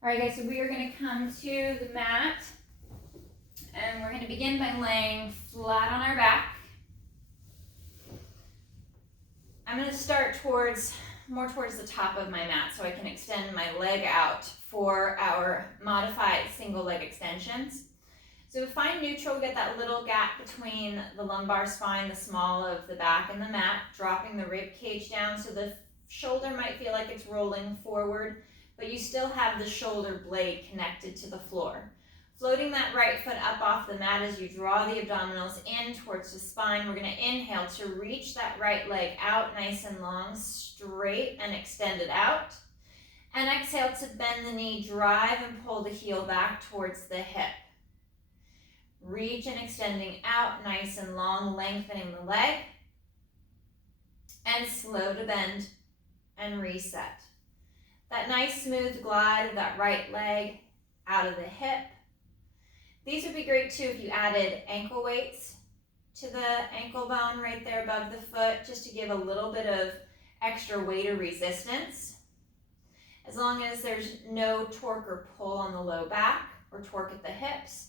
All right, guys, so we are going to come to the mat, and we're going to begin by laying flat on our back. I'm going to start more towards the top of my mat so I can extend my leg out for our modified single leg extensions. So find neutral, get that little gap between the lumbar spine, the small of the back and the mat, dropping the rib cage down so the shoulder might feel like it's rolling forward, but you still have the shoulder blade connected to the floor. Floating that right foot up off the mat as you draw the abdominals in towards the spine. We're going to inhale to reach that right leg out nice and long, straight and extend it out. And exhale to bend the knee, drive and pull the heel back towards the hip. Reach and extending out nice and long, lengthening the leg. And slow to bend and reset. That nice smooth glide of that right leg out of the hip. These would be great too if you added ankle weights to the ankle bone right there above the foot, just to give a little bit of extra weight or resistance. As long as there's no torque or pull on the low back or torque at the hips.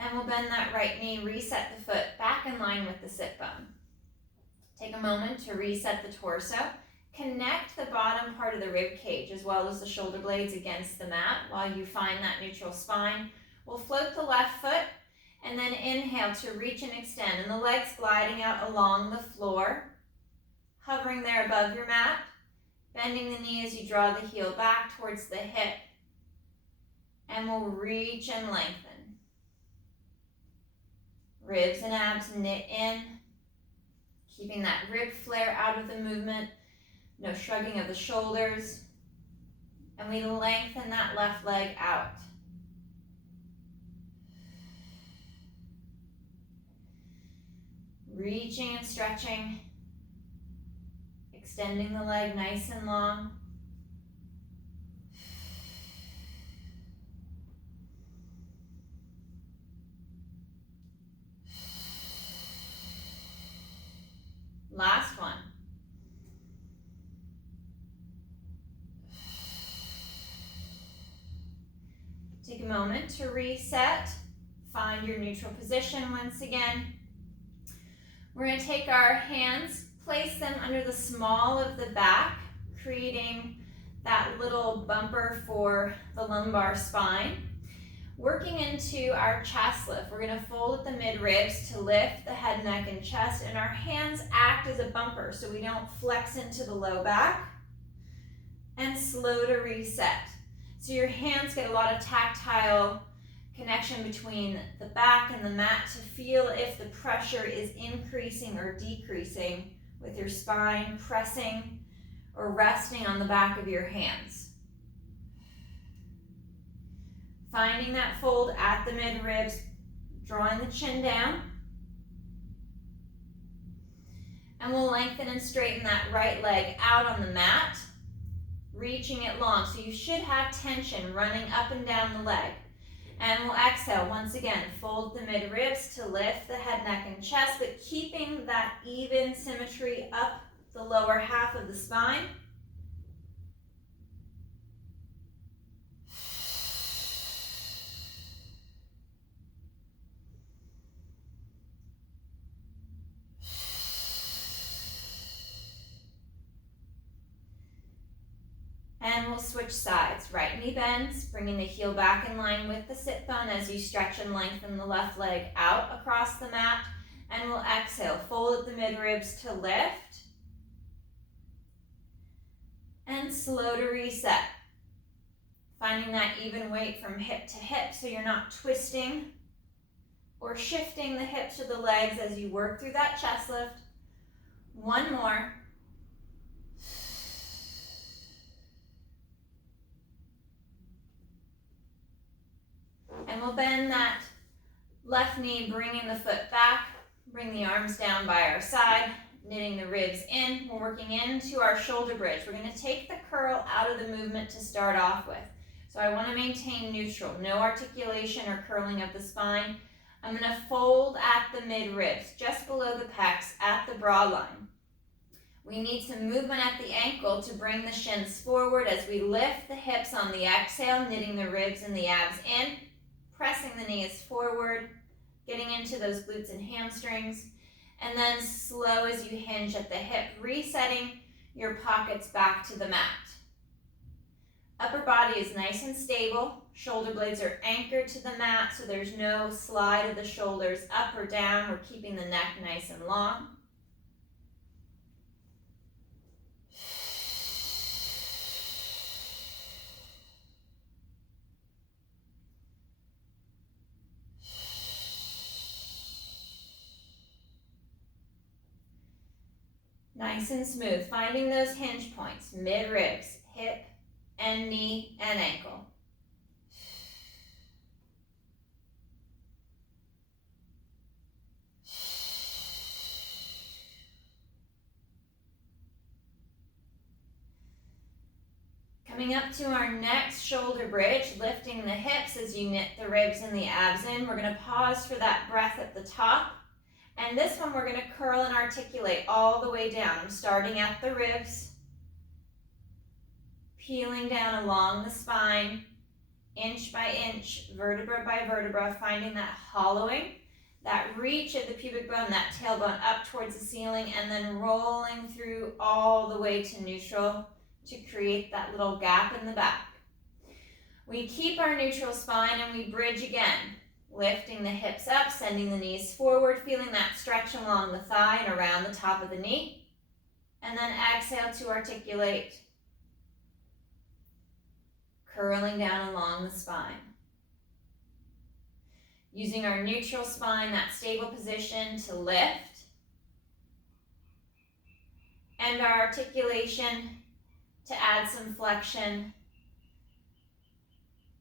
And we'll bend that right knee, reset the foot back in line with the sit bone. Take a moment to reset the torso. Connect the bottom part of the rib cage as well as the shoulder blades against the mat while you find that neutral spine. We'll float the left foot and then inhale to reach and extend. And the legs gliding out along the floor, hovering there above your mat. Bending the knee as you draw the heel back towards the hip. And we'll reach and lengthen. Ribs and abs knit in, keeping that rib flare out of the movement, no shrugging of the shoulders, and we lengthen that left leg out. Reaching and stretching, extending the leg nice and long. Last one. Take a moment to reset. Find your neutral position once again. We're going to take our hands, place them under the small of the back, creating that little bumper for the lumbar spine. Working into our chest lift, we're going to fold at the mid-ribs to lift the head, neck, and chest, and our hands act as a bumper so we don't flex into the low back, and slow to reset. So your hands get a lot of tactile connection between the back and the mat to feel if the pressure is increasing or decreasing with your spine pressing or resting on the back of your hands. Finding that fold at the mid-ribs, drawing the chin down. And we'll lengthen and straighten that right leg out on the mat, reaching it long. So you should have tension running up and down the leg. And we'll exhale once again, fold the mid-ribs to lift the head, neck, and chest, but keeping that even symmetry up the lower half of the spine. And we'll switch sides. Right knee bends, bringing the heel back in line with the sit bone as you stretch and lengthen the left leg out across the mat. And we'll exhale, fold at the mid-ribs to lift. And slow to reset. Finding that even weight from hip to hip so you're not twisting or shifting the hips or the legs as you work through that chest lift. One more. And we'll bend that left knee, bringing the foot back, bring the arms down by our side, knitting the ribs in. We're working into our shoulder bridge. We're going to take the curl out of the movement to start off with. So So I want to maintain neutral, no articulation or curling of the spine. I'm going to fold at the mid-ribs, just below the pecs, at the broad line. We need some movement at the ankle to bring the shins forward as we lift the hips on the exhale, knitting the ribs and the abs in, pressing the knees forward, getting into those glutes and hamstrings, and then slow as you hinge at the hip, resetting your pockets back to the mat. Upper body is nice and stable. Shoulder blades are anchored to the mat, so there's no slide of the shoulders up or down. We're keeping the neck nice and long. Nice and smooth, finding those hinge points, mid-ribs, hip and knee and ankle. Coming up to our next shoulder bridge, lifting the hips as you knit the ribs and the abs in. We're going to pause for that breath at the top. And this one we're going to curl and articulate all the way down. I'm starting at the ribs, peeling down along the spine, inch by inch, vertebra by vertebra, finding that hollowing, that reach of the pubic bone, that tailbone up towards the ceiling, and then rolling through all the way to neutral to create that little gap in the back. We keep our neutral spine and we bridge again, lifting the hips up, sending the knees forward, feeling that stretch along the thigh and around the top of the knee, and then exhale to articulate, curling down along the spine. Using our neutral spine, that stable position, to lift, and our articulation to add some flexion,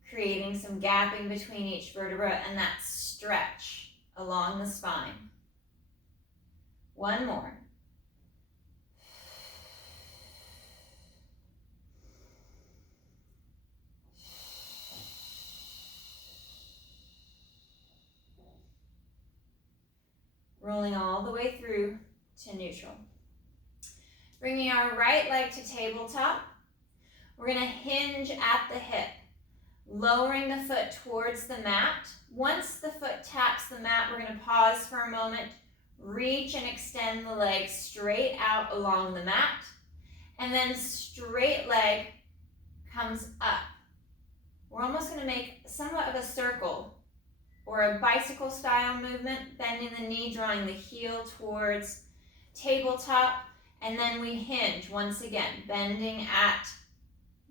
creating some gapping between each vertebra and that stretch along the spine. One more. Rolling all the way through to neutral. Bringing our right leg to tabletop. We're going to hinge at the hip, lowering the foot towards the mat. Once the foot taps the mat, we're going to pause for a moment, reach and extend the leg straight out along the mat, and then straight leg comes up. We're almost going to make somewhat of a circle or a bicycle style movement, bending the knee, drawing the heel towards tabletop, and then we hinge once again, bending at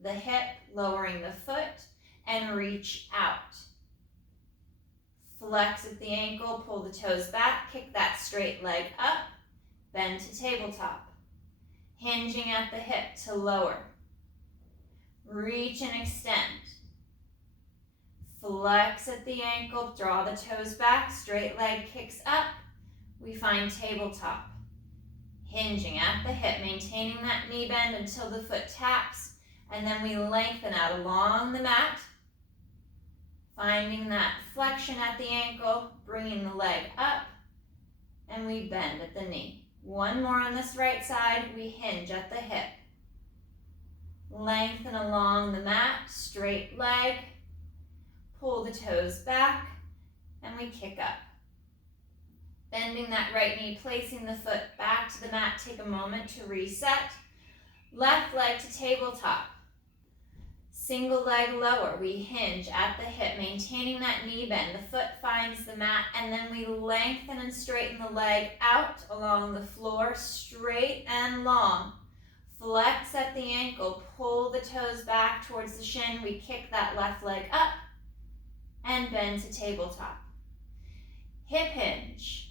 the hip, lowering the foot, and reach out. Flex at the ankle, pull the toes back, kick that straight leg up, bend to tabletop. Hinging at the hip to lower. Reach and extend. Flex at the ankle, draw the toes back, straight leg kicks up. We find tabletop. Hinging at the hip, maintaining that knee bend until the foot taps, and then we lengthen out along the mat, finding that flexion at the ankle, bringing the leg up, and we bend at the knee. One more on this right side, we hinge at the hip. Lengthen along the mat, straight leg, pull the toes back, and we kick up. Bending that right knee, placing the foot back to the mat, take a moment to reset. Left leg to tabletop. Single leg lower, we hinge at the hip, maintaining that knee bend. The foot finds the mat, and then we lengthen and straighten the leg out along the floor, straight and long. Flex at the ankle, pull the toes back towards the shin. We kick that left leg up and bend to tabletop. Hip hinge.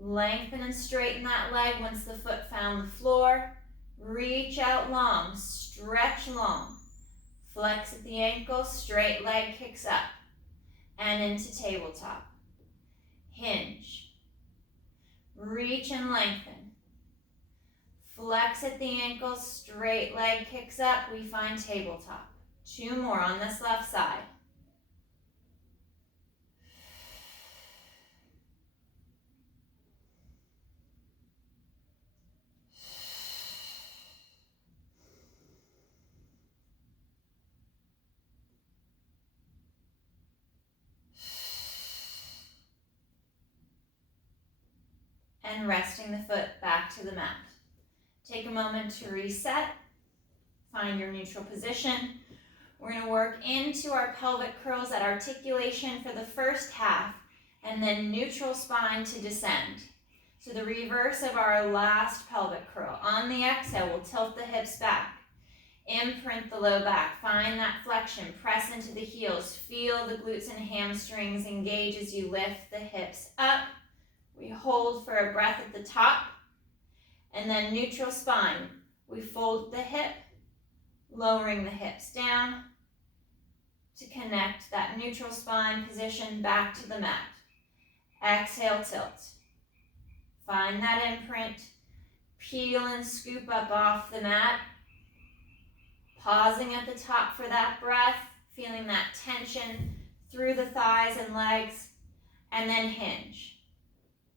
Lengthen and straighten that leg once the foot found the floor. Reach out long, stretch long. Flex at the ankle, straight leg kicks up and into tabletop. Hinge. Reach and lengthen. Flex at the ankle, straight leg kicks up, we find tabletop. 2 more on this left side. And resting the foot back to the mat. Take a moment to reset. Find your neutral position. We're going to work into our pelvic curls, that articulation for the first half, and then neutral spine to descend. So the reverse of our last pelvic curl. On the exhale, we'll tilt the hips back. Imprint the low back. Find that flexion. Press into the heels. Feel the glutes and hamstrings engage as you lift the hips up. We hold for a breath at the top. And then neutral spine. We fold the hip, lowering the hips down to connect that neutral spine position back to the mat. Exhale, tilt. Find that imprint. Peel and scoop up off the mat. Pausing at the top for that breath, feeling that tension through the thighs and legs, and then hinge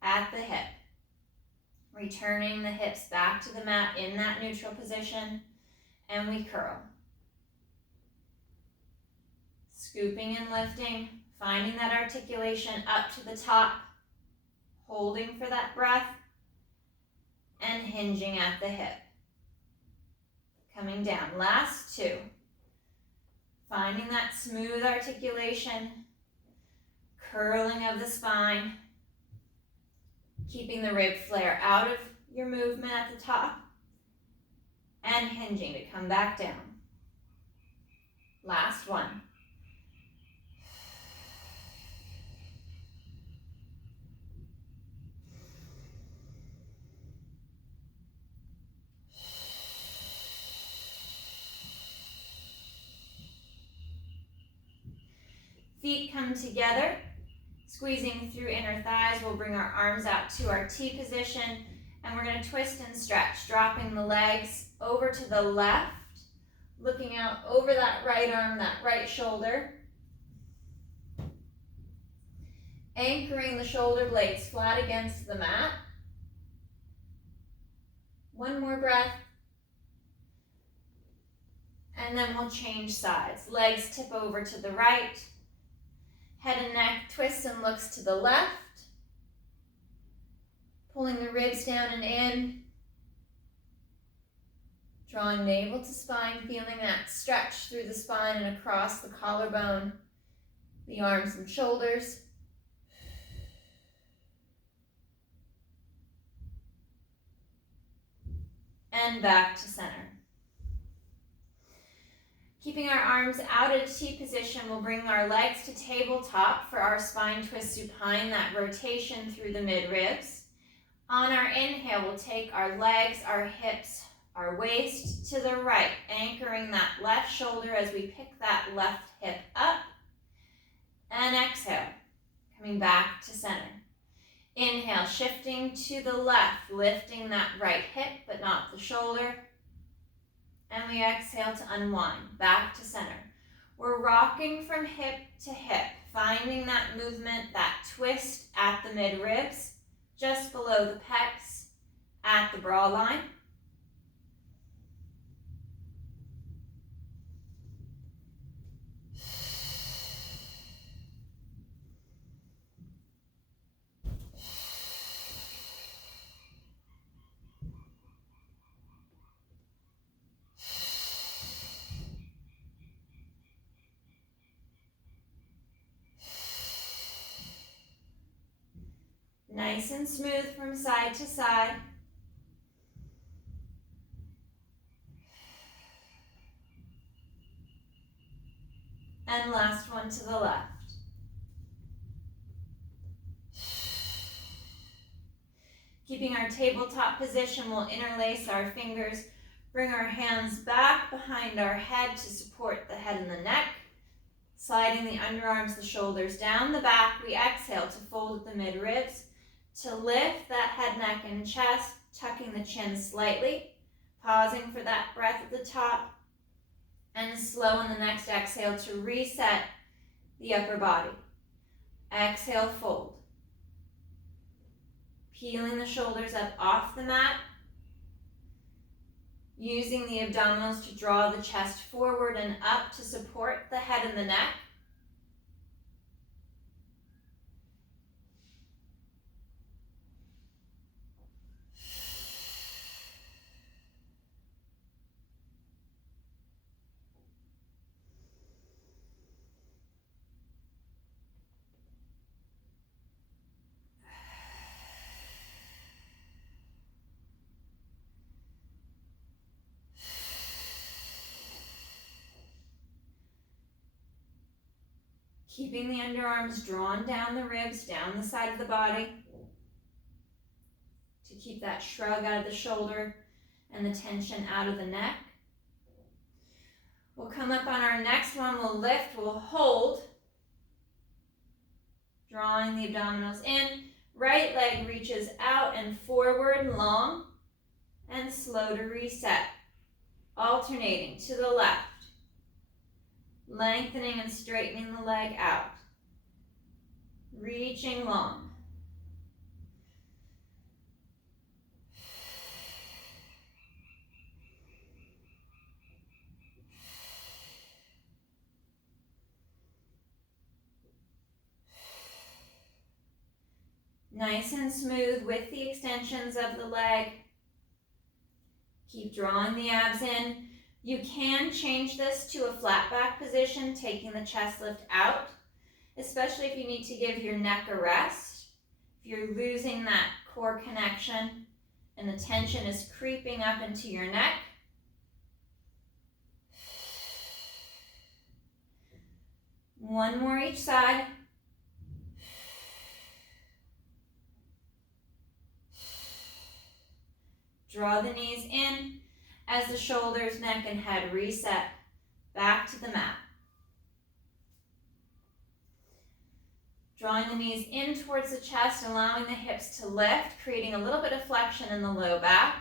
at the hip. Returning the hips back to the mat in that neutral position, and we curl. Scooping and lifting, finding that articulation up to the top, holding for that breath, and hinging at the hip. Coming down, last 2. Finding that smooth articulation, curling of the spine, keeping the rib flare out of your movement at the top, and hinging to come back down. Last 1. Feet come together, squeezing through inner thighs. We'll bring our arms out to our T position, and we're going to twist and stretch, dropping the legs over to the left, looking out over that right arm, that right shoulder. Anchoring the shoulder blades flat against the mat. 1 more breath. And then we'll change sides. Legs tip over to the right. Head and neck twists and looks to the left. Pulling the ribs down and in. Drawing navel to spine, feeling that stretch through the spine and across the collarbone, the arms and shoulders. And back to center. Keeping our arms out at T position, we'll bring our legs to tabletop for our spine twist supine, that rotation through the mid-ribs. On our inhale, we'll take our legs, our hips, our waist to the right, anchoring that left shoulder as we pick that left hip up. And exhale, coming back to center. Inhale, shifting to the left, lifting that right hip, but not the shoulder. And we exhale to unwind, back to center. We're rocking from hip to hip, finding that movement, that twist at the mid-ribs, just below the pecs, at the bra line. Nice and smooth from side to side. And last one to the left. Keeping our tabletop position, we'll interlace our fingers, bring our hands back behind our head to support the head and the neck. Sliding the underarms, the shoulders down the back, we exhale to fold at the mid-ribs. To lift that head, neck, and chest, tucking the chin slightly, pausing for that breath at the top, And slow on the next exhale to reset the upper body. Exhale, fold. Peeling the shoulders up off the mat. Using the abdominals to draw the chest forward and up to support the head and the neck. Keeping the underarms drawn down the ribs, down the side of the body. To keep that shrug out of the shoulder and the tension out of the neck. We'll come up on our next one, we'll lift, we'll hold. Drawing the abdominals in. Right leg reaches out and forward, long and slow to reset. Alternating to the left. Lengthening and straightening the leg out. Reaching long. Nice and smooth with the extensions of the leg. Keep drawing the abs in. You can change this to a flat back position, taking the chest lift out, especially if you need to give your neck a rest. If you're losing that core connection and the tension is creeping up into your neck. One more each side. Draw the knees in as the shoulders, neck, and head reset back to the mat. Drawing the knees in towards the chest, allowing the hips to lift, creating a little bit of flexion in the low back.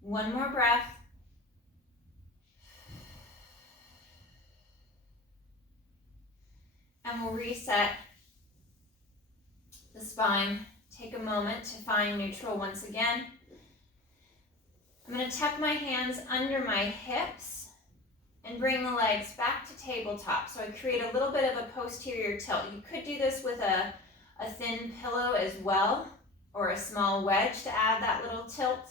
One more breath. And we'll reset the spine. Take a moment to find neutral once again. I'm going to tuck my hands under my hips and bring the legs back to tabletop. So I create a little bit of a posterior tilt. You could do this with a thin pillow as well, or a small wedge to add that little tilt.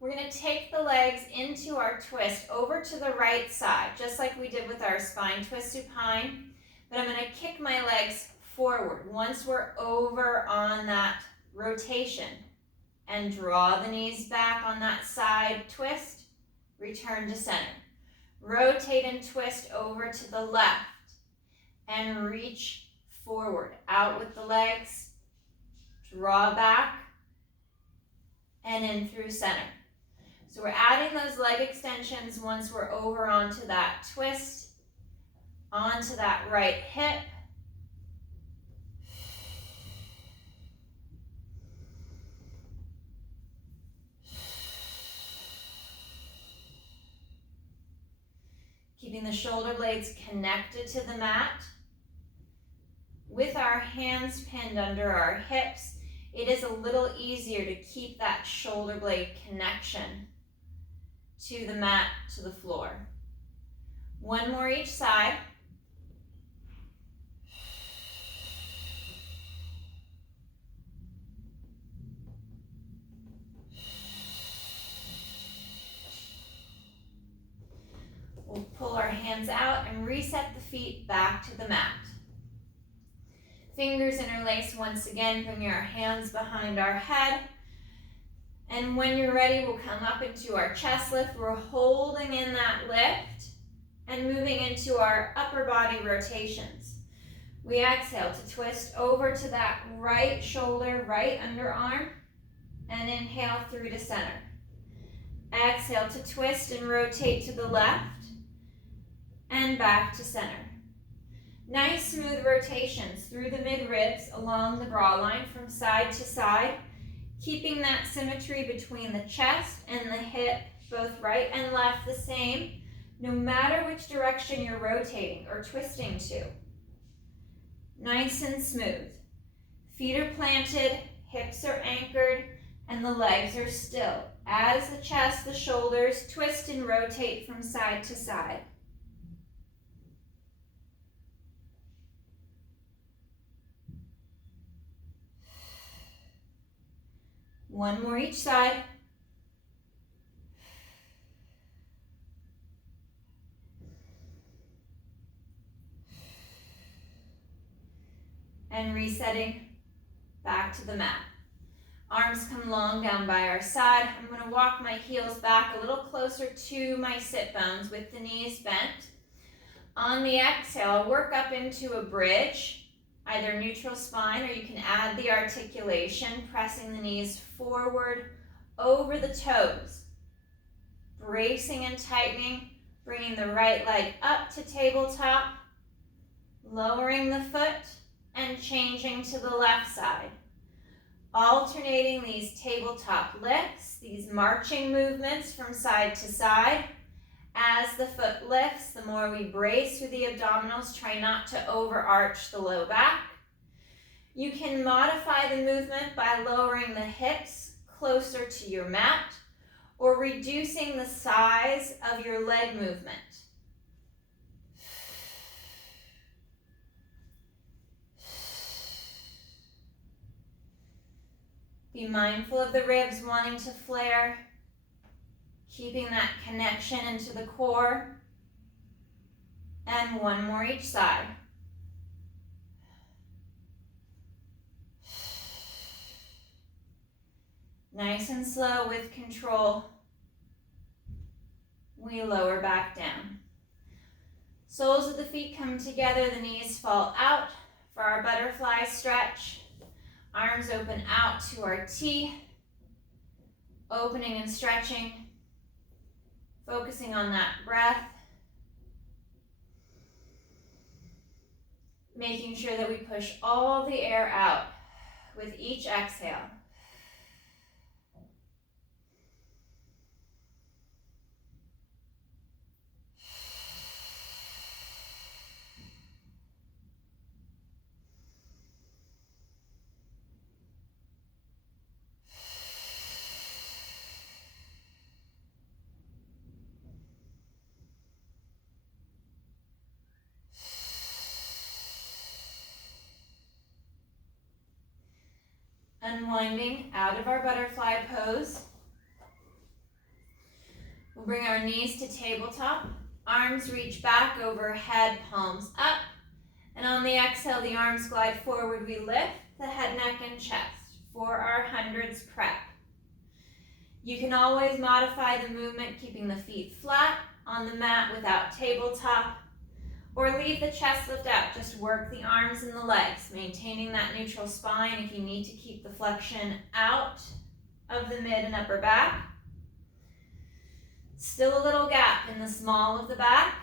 We're going to take the legs into our twist over to the right side, just like we did with our spine twist supine. But I'm going to kick my legs forward once we're over on that rotation. And draw the knees back on that side twist. Return to center. Rotate and twist over to the left. And reach forward. Out with the legs. Draw back. And in through center. So we're adding those leg extensions once we're over onto that twist. Onto that right hip. Keeping the shoulder blades connected to the mat. With our hands pinned under our hips, it is a little easier to keep that shoulder blade connection to the mat, to the floor. One more each side. We'll pull our hands out and reset the feet back to the mat. Fingers interlace once again, bring our hands behind our head. And when you're ready, we'll come up into our chest lift. We're holding in that lift and moving into our upper body rotations. We exhale to twist over to that right shoulder, right underarm, and inhale through to center. Exhale to twist and rotate to the left and back to center. Nice smooth rotations through the mid ribs along the bra line from side to side. Keeping that symmetry between the chest and the hip, both right and left the same, no matter which direction you're rotating or twisting to. Nice and smooth. Feet are planted, hips are anchored, and the legs are still. As the chest, the shoulders twist and rotate from side to side. One more each side. And resetting back to the mat. Arms come long down by our side. I'm going to walk my heels back a little closer to my sit bones with the knees bent. On the exhale, I'll work up into a bridge, either neutral spine, or you can add the articulation, pressing the knees forward over the toes. Bracing and tightening, bringing the right leg up to tabletop, lowering the foot, and changing to the left side. Alternating these tabletop lifts, these marching movements from side to side. As the foot lifts, the more we brace through the abdominals, try not to overarch the low back. You can modify the movement by lowering the hips closer to your mat or reducing the size of your leg movement. Be mindful of the ribs wanting to flare, keeping that connection into the core. And one more each side. Nice and slow with control. We lower back down. Soles of the feet come together, the knees fall out for our butterfly stretch. Arms open out to our T, opening and stretching, focusing on that breath, making sure that we push all the air out with each exhale. Unwinding out of our butterfly pose. We'll bring our knees to tabletop. Arms reach back overhead, palms up. And on the exhale, the arms glide forward. We lift the head, neck, and chest for our hundreds prep. You can always modify the movement, keeping the feet flat on the mat without tabletop. Or leave the chest lift out, just work the arms and the legs, maintaining that neutral spine if you need to keep the flexion out of the mid and upper back. Still a little gap in the small of the back.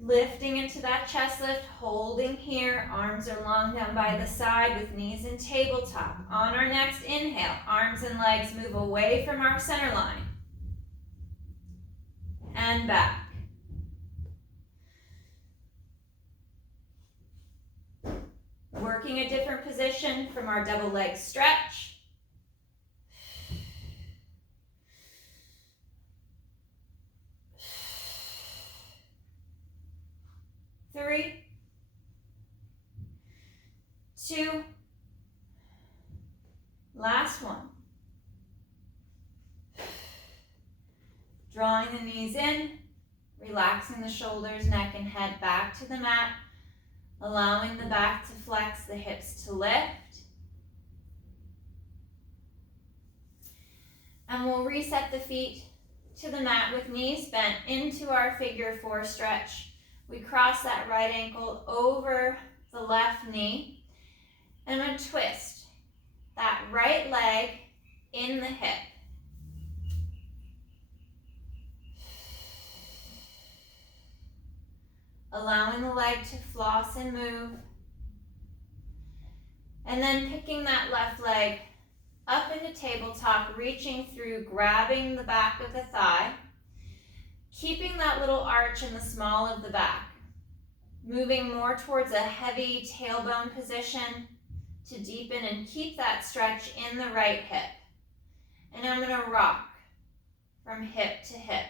Lifting into that chest lift, holding here. Arms are long down by the side with knees in tabletop. On our next inhale, arms and legs move away from our center line. And back. Working a different position from our double leg stretch. Three, 2, last one. Drawing the knees in, relaxing the shoulders, neck, and head back to the mat, allowing the back to flex, the hips to lift. And we'll reset the feet to the mat with knees bent into our figure 4 stretch. We cross that right ankle over the left knee. And I'm going to twist that right leg in the hip. Allowing the leg to floss and move. And then picking that left leg up into tabletop, reaching through, grabbing the back of the thigh. Keeping that little arch in the small of the back. Moving more towards a heavy tailbone position to deepen and keep that stretch in the right hip. And I'm going to rock from hip to hip.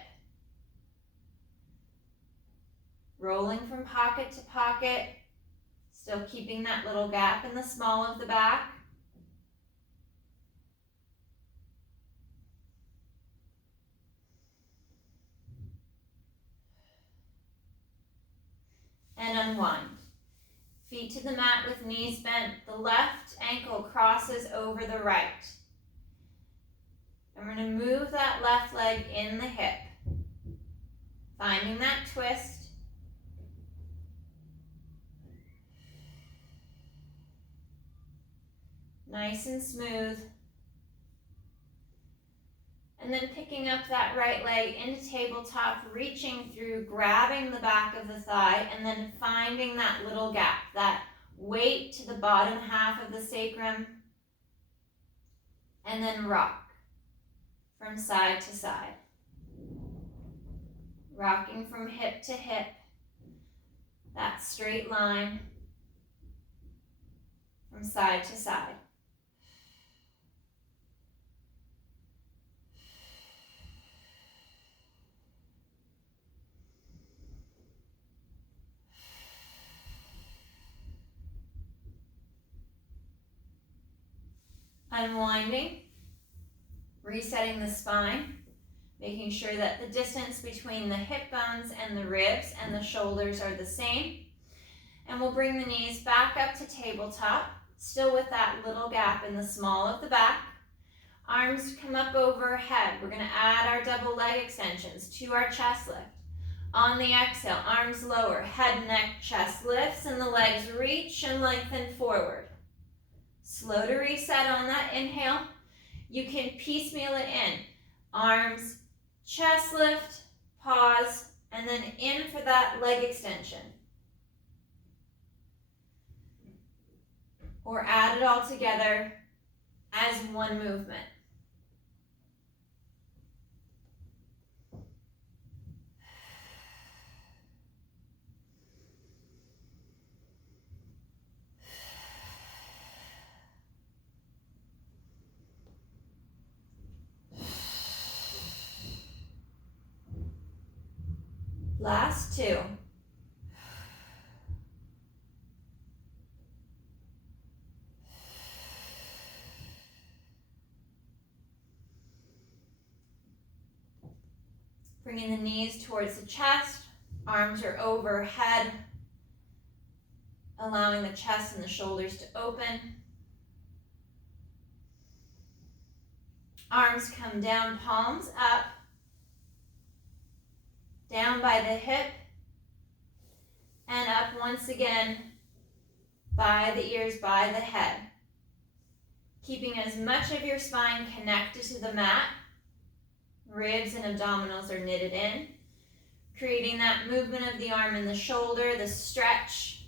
Rolling from pocket to pocket, still keeping that little gap in the small of the back. And unwind. Feet to the mat with knees bent. The left ankle crosses over the right. I'm going to move that left leg in the hip. Finding that twist. Nice and smooth. And then picking up that right leg into tabletop, reaching through, grabbing the back of the thigh, and then finding that little gap, that weight to the bottom half of the sacrum, and then rock from side to side. Rocking from hip to hip, that straight line from side to side. Unwinding, resetting the spine, making sure that the distance between the hip bones and the ribs and the shoulders are the same. And we'll bring the knees back up to tabletop, still with that little gap in the small of the back. Arms come up overhead. We're going to add our double leg extensions to our chest lift. On the exhale, arms lower, head, neck, chest lifts, and the legs reach and lengthen forward. Slow to reset on that inhale. You can piecemeal it in. Arms, chest lift, pause, and then in for that leg extension. Or add it all together as one movement. Last two. Bringing the knees towards the chest, arms are overhead, allowing the chest and the shoulders to open. Arms come down, palms up, down by the hip, and up once again by the ears, by the head. Keeping as much of your spine connected to the mat. Ribs and abdominals are knitted in. Creating that movement of the arm and the shoulder, the stretch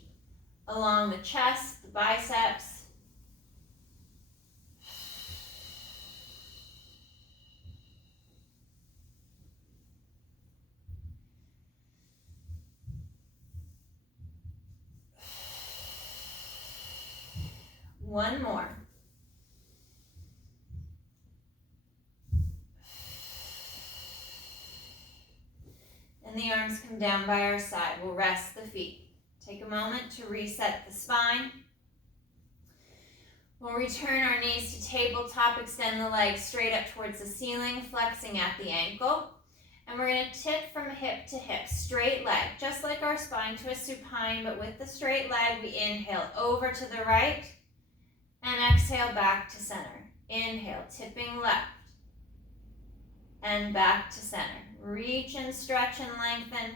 along the chest, the biceps. One more. And the arms come down by our side. We'll rest the feet. Take a moment to reset the spine. We'll return our knees to tabletop, extend the legs straight up towards the ceiling, flexing at the ankle. And we're going to tip from hip to hip, straight leg, just like our spine twist supine, but with the straight leg, we inhale over to the right and exhale back to center. Inhale, tipping left and back to center. Reach and stretch and lengthen.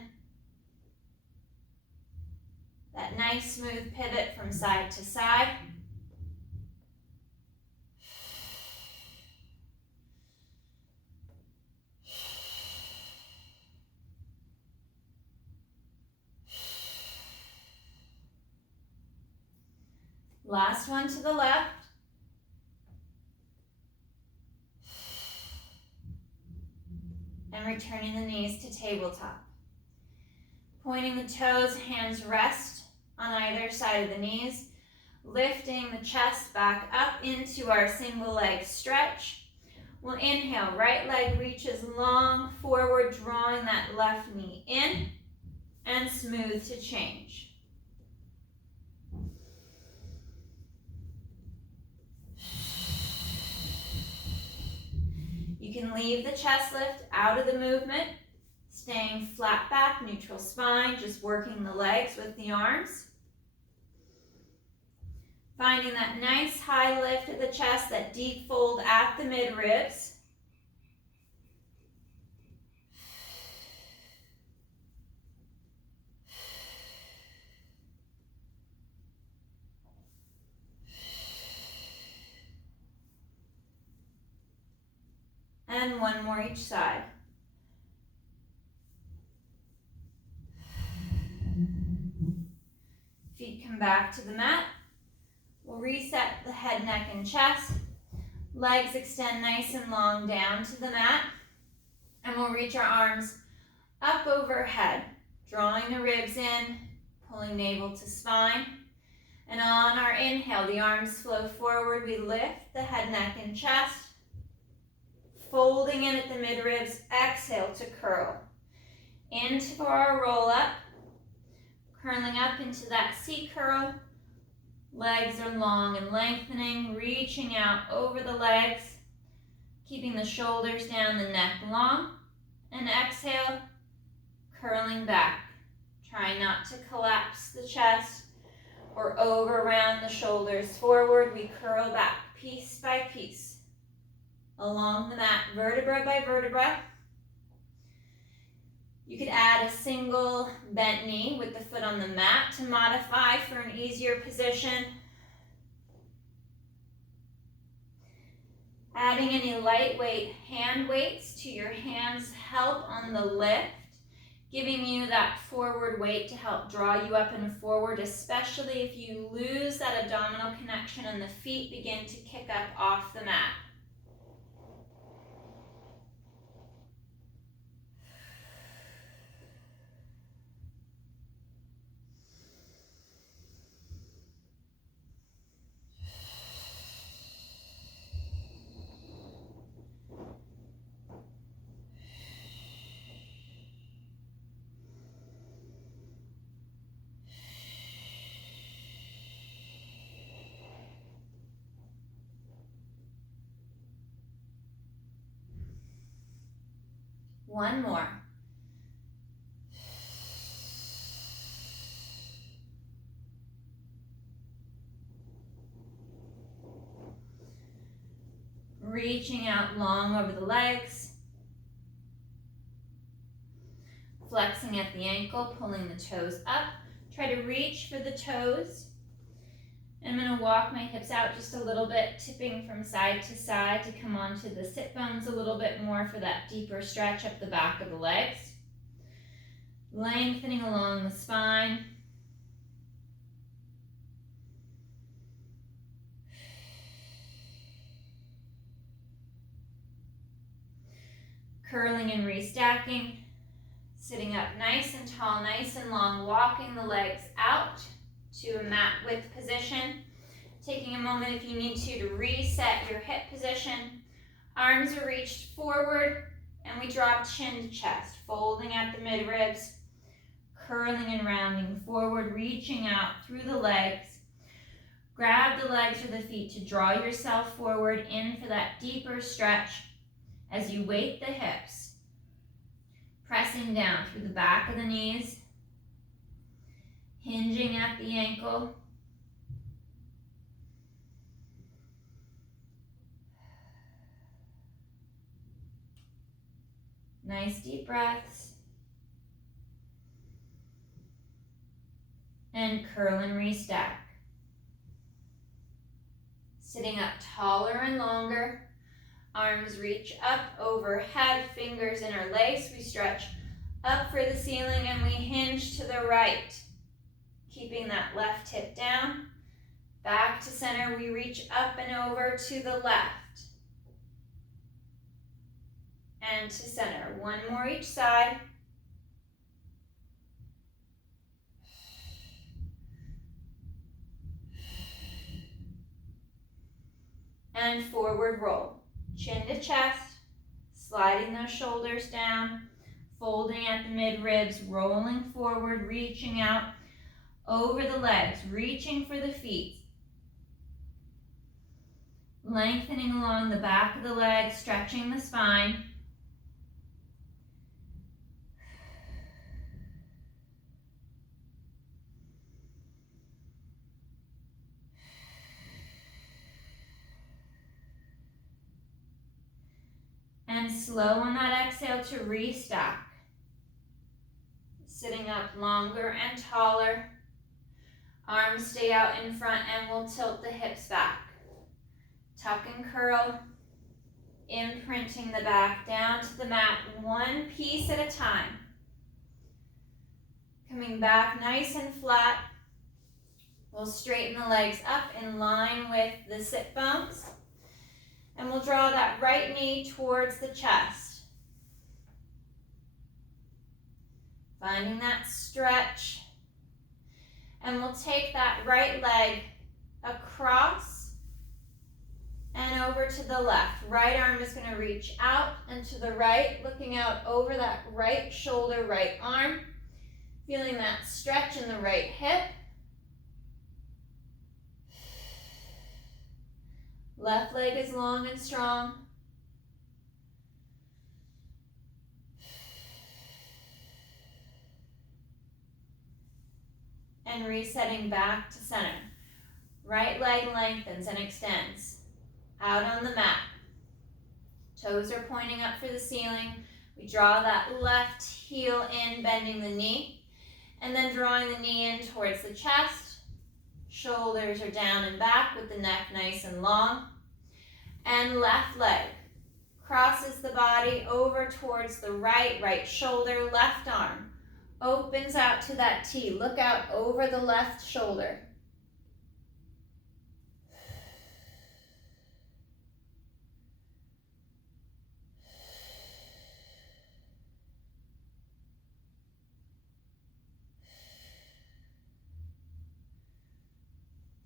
That nice smooth pivot from side to side. Last one to the left. And returning the knees to tabletop. Pointing the toes, hands rest on either side of the knees. Lifting the chest back up into our single leg stretch. We'll inhale, right leg reaches long forward, drawing that left knee in, and smooth to change. You can leave the chest lift out of the movement, staying flat back, neutral spine, just working the legs with the arms. Finding that nice high lift of the chest, that deep fold at the mid-ribs. And one more each side. Feet come back to the mat. We'll reset the head, neck, and chest. Legs extend nice and long down to the mat. And we'll reach our arms up overhead, drawing the ribs in, pulling navel to spine. And on our inhale, the arms flow forward. We lift the head, neck, and chest. Folding in at the mid-ribs, exhale to curl. Into our roll-up, curling up into that C-curl. Legs are long and lengthening, reaching out over the legs, keeping the shoulders down, the neck long. And exhale, curling back. Try not to collapse the chest or over round the shoulders forward. We curl back piece by piece. Along the mat, vertebra by vertebra. You could add a single bent knee with the foot on the mat to modify for an easier position. Adding any lightweight hand weights to your hands help on the lift, giving you that forward weight to help draw you up and forward, especially if you lose that abdominal connection and the feet begin to kick up off the mat. One more. Reaching out long over the legs. Flexing at the ankle, pulling the toes up. Try to reach for the toes. I'm going to walk my hips out just a little bit, tipping from side to side to come onto the sit bones a little bit more for that deeper stretch up the back of the legs. Lengthening along the spine. Curling and restacking. Sitting up nice and tall, nice and long, walking the legs out to a mat width position. Taking a moment if you need to reset your hip position. Arms are reached forward and we drop chin to chest, folding at the mid-ribs, curling and rounding forward, reaching out through the legs. Grab the legs or the feet to draw yourself forward in for that deeper stretch as you weight the hips. Pressing down through the back of the knees, hinging at the ankle. Nice deep breaths. And curl and restack. Sitting up taller and longer. Arms reach up overhead, fingers interlace. We stretch up for the ceiling and we hinge to the right. Keeping that left hip down. Back to center, we reach up and over to the left. And to center. One more each side. And forward roll. Chin to chest, sliding those shoulders down, folding at the mid-ribs, rolling forward, reaching out over the legs, reaching for the feet. Lengthening along the back of the legs, stretching the spine. And slow on that exhale to restack. Sitting up longer and taller. Arms stay out in front and we'll tilt the hips back. Tuck and curl, imprinting the back down to the mat, one piece at a time. Coming back nice and flat. We'll straighten the legs up in line with the sit bones. And we'll draw that right knee towards the chest. Finding that stretch. And we'll take that right leg across and over to the left. Right arm is going to reach out and to the right, looking out over that right shoulder, right arm. Feeling that stretch in the right hip. Left leg is long and strong. And resetting back to center. Right leg lengthens and extends. Out on the mat. Toes are pointing up for the ceiling. We draw that left heel in, bending the knee. And then drawing the knee in towards the chest. Shoulders are down and back with the neck nice and long. And left leg crosses the body over towards the right shoulder, left arm opens out to that T. Look out over the left shoulder.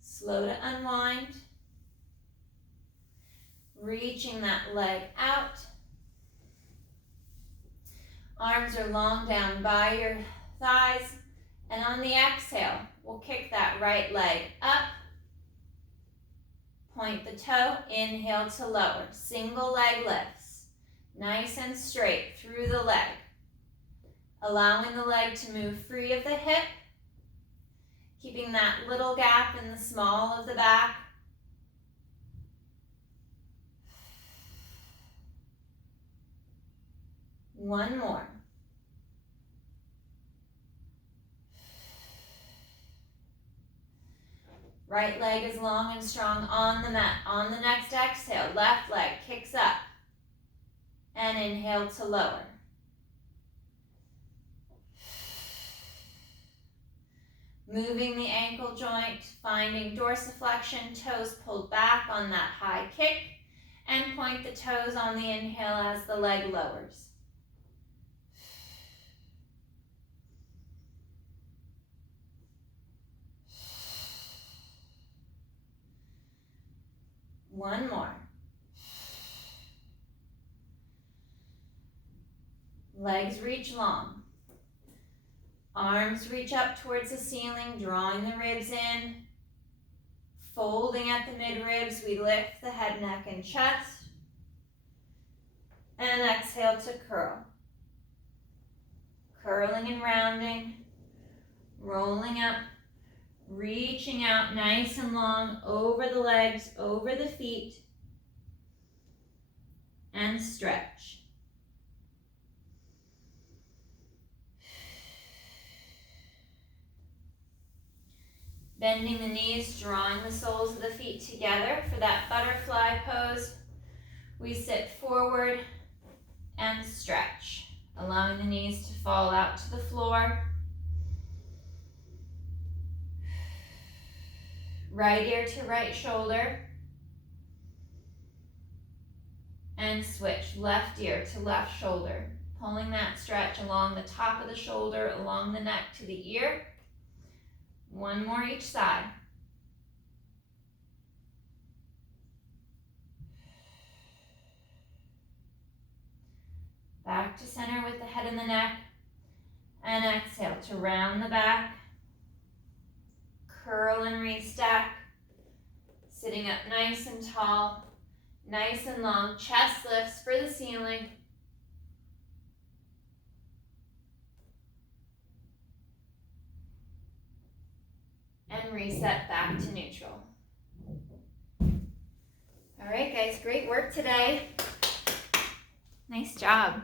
Slow to unwind. Reaching that leg out. Arms are long down by your thighs. And on the exhale, we'll kick that right leg up. Point the toe, inhale to lower. Single leg lifts. Nice and straight through the leg. Allowing the leg to move free of the hip. Keeping that little gap in the small of the back. One more. Right leg is long and strong on the mat. On the next exhale, left leg kicks up. And inhale to lower. Moving the ankle joint, finding dorsiflexion, toes pulled back on that high kick. And point the toes on the inhale as the leg lowers. One more. Legs reach long. Arms reach up towards the ceiling, drawing the ribs in. Folding at the midribs, we lift the head, neck, and chest. And exhale to curl. Curling and rounding. Rolling up. Reaching out nice and long over the legs, over the feet, and stretch. Bending the knees, drawing the soles of the feet together for that butterfly pose. We sit forward and stretch, allowing the knees to fall out to the floor. Right ear to right shoulder. And switch, left ear to left shoulder. Pulling that stretch along the top of the shoulder, along the neck to the ear. One more each side. Back to center with the head and the neck. And exhale to round the back. Curl and restack. Sitting up nice and tall, nice and long. Chest lifts for the ceiling. And reset back to neutral. All right, guys, great work today. Nice job.